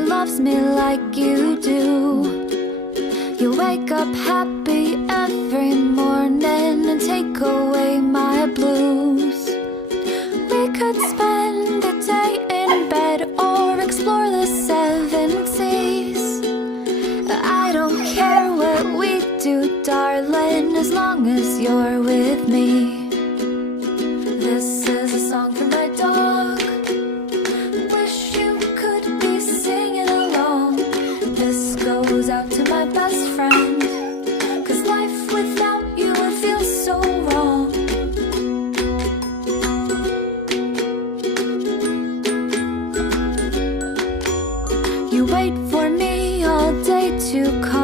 that loves me like you do. You wake up happy every morning and take away my blues. We could spend the day in bed or explore the seven seas. I don't care what we do, darling, as long as you're with me.